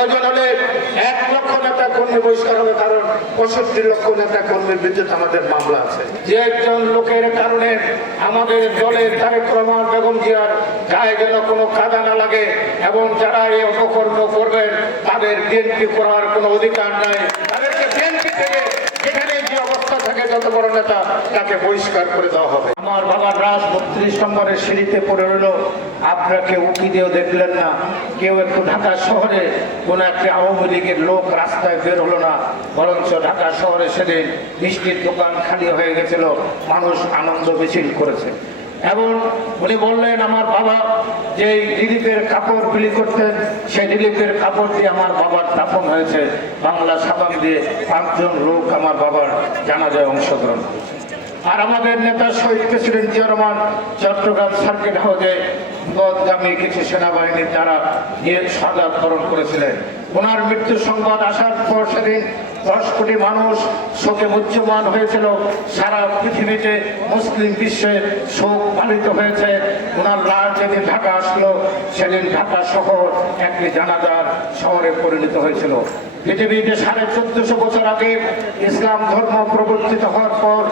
প্রয়োজন হলে 1 লক্ষ নেতা কর্মী বহিষ্কার হবে, কারণ 65 লক্ষ নেতা কর্মীর বিরুদ্ধে আমাদের মামলা আছে। যে একজন লোকের কারণে আমাদের দলের তারেক রহমান বেগম জিয়ার গায়ে যেন কোনো কাদা না লাগে এবং যারা এই অপকর্ম করবেন তাদের বিএনপি করার কোনো অধিকার নাই। তাদেরকে বিএনপি থেকে যেখানে যে অবস্থা থাকে যত বড় নেতা তাকে বহিষ্কার করে দেওয়া হবে। আমার বাবার রাজ 32 নম্বরের সিঁড়িতে পড়ে রইল, আপনারা কেউ উঁকি দিয়েও দেখলেন না, কেউ একটু ঢাকা শহরে কোনো একটা আওয়ামী লীগের লোক রাস্তায় বের হলো না, বরঞ্চ ঢাকা শহরে সেদিন মিষ্টির দোকান খালি হয়ে গেছিল, মানুষ আনন্দ মিছিল করেছে। এবং উনি বললেন আমার বাবা যে রিলিফের কাপড় বিলি করতেন, সেই রিলিফের কাপড় দিয়ে আমার বাবার দাফন হয়েছে। বাংলা সাবান দিয়ে 5 জন লোক আমার বাবার জানাজায় অংশগ্রহণ করেছে। আর আমাদের নেতা শহীদ প্রেসিডেন্ট জিয়া রহমান চট্টগ্রাম সার্কিট হাউসে বিপদগামী কিছু সেনাবাহিনীর দ্বারা নিয়ে শাহাদাত বরণ করেছিলেন। ওনার মৃত্যু সংবাদ আসার পর সেদিন 10 কোটি মানুষ শোকে মুহ্যমান হয়েছিল। সারা পৃথিবীতে মুসলিম বিশ্বে শোক পালিত হয়েছে। ওনার লাশ যেদিন ঢাকা আসলো, সেদিন ঢাকা শহর একটি জানাজার শহরে পরিণত হয়েছিল। পৃথিবীতে 1450 বছর আগে ইসলাম ধর্ম প্রবর্তিত হওয়ার পর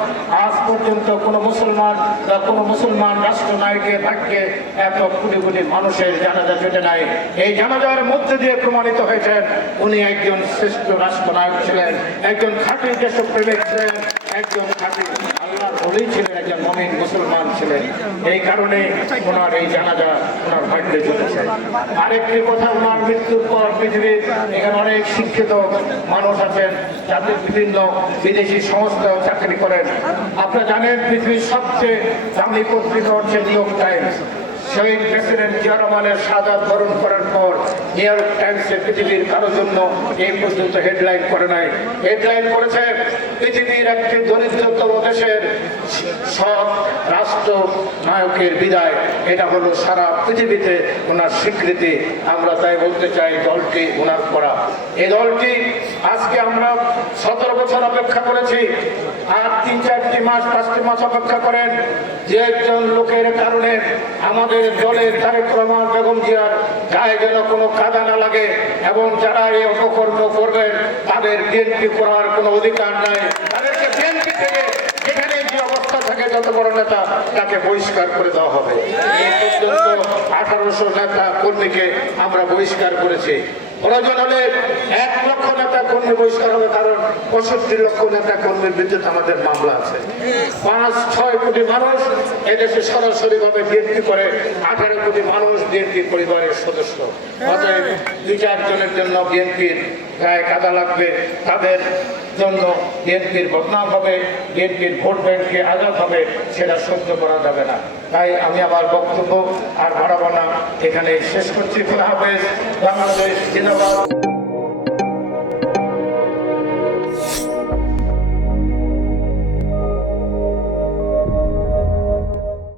আজ পর্যন্ত কোনো মুসলমান বা কোনো মুসলমান রাষ্ট্রনায়কের ভাগ্যে এত কোটি কোটি মানুষের জানাজা জুটে নাই। এই জানাজার মধ্যে দিয়ে প্রমাণিত হয়েছেন উনি একজন শ্রেষ্ঠ রাষ্ট্রনায়ক ছিলেন, একজন খাঁটি দেশপ্রেমিক ছিলেন, একজন খাঁটি আল্লাহর ওলি ছিলেন, একজন মুমিন মুসলমান ছিলেন। এই কারণে ওনার এই জানাজা ওনার ভাগ্যে জুটেছে। আরেকটি কথা, ওনার মৃত্যুর পর পৃথিবীর এখানে অনেক শিক্ষিত মানুষ আছেন যাদের বিভিন্ন বিদেশি সংস্থায় চাকরি করেন। আপনারা জানেন পৃথিবীর সবচেয়ে দামি পত্রিকা হচ্ছে নিউ ইয়র্ক টাইমস। শহীদ প্রেসিডেন্ট জিয়া রহমানের শাহাদাত বরণ করার পর নিউ ইয়র্ক টাইমসে পৃথিবীর কারোর জন্য এই পর্যন্ত হেডলাইন করে নাই। হেডলাইন করেছে পৃথিবীর একটি দরিদ্রতম দেশের সব রাষ্ট্র নায়কের বিদায়। এটা হলো সারা পৃথিবীতে ওনার স্বীকৃতি। আমরা তাই বলতে চাই দলটি ওনার করা। এই দলটি আজকে আমরা 17 বছর অপেক্ষা করেছি, আর 3-4টি মাস 5টি মাস অপেক্ষা করেন। যে একজন লোকের কারণে আমাদের দলের তারেক রহমান বেগম জিয়ার গায়ে যেন কোনো কাদা না লাগে এবং যারা এই অপকর্ম করবেন তাদের বিএনপি করার কোনো অধিকার নাই। তাদেরকে বিএনপি থেকে যেখানে যে অবস্থা থাকে যত বড় নেতা তাকে বহিষ্কার করে দেওয়া হবে। এই পর্যন্ত 1800 নেতা কর্মীকে আমরা বহিষ্কার করেছি। প্রয়োজন হলে 1 লক্ষ নেতা কর্মী বহিষ্কার হবে, কারণ 65 লক্ষ নেতা কর্মীর বিরুদ্ধে আমাদের মামলা আছে। 5-6 কোটি মানুষ এদেশে সরাসরি ভাবে বিএনপি করে, 18 কোটি মানুষ বিএনপি পরিবারের সদস্য। অতএব 2-4 জনের জন্য বিএনপির গায়ে কাদা লাগবে, তাদের জন্য বিএনপির বদনাম হবে, বিএনপির ভোট ব্যাংকে আঘাত হবে, সেটা সহ্য করা যাবে না। তাই আমি আমার বক্তব্য আর বাড়াবো না, এখানে শেষ করছি। খোদা হাফেজ। বাংলাদেশ জিন্দাবাদ।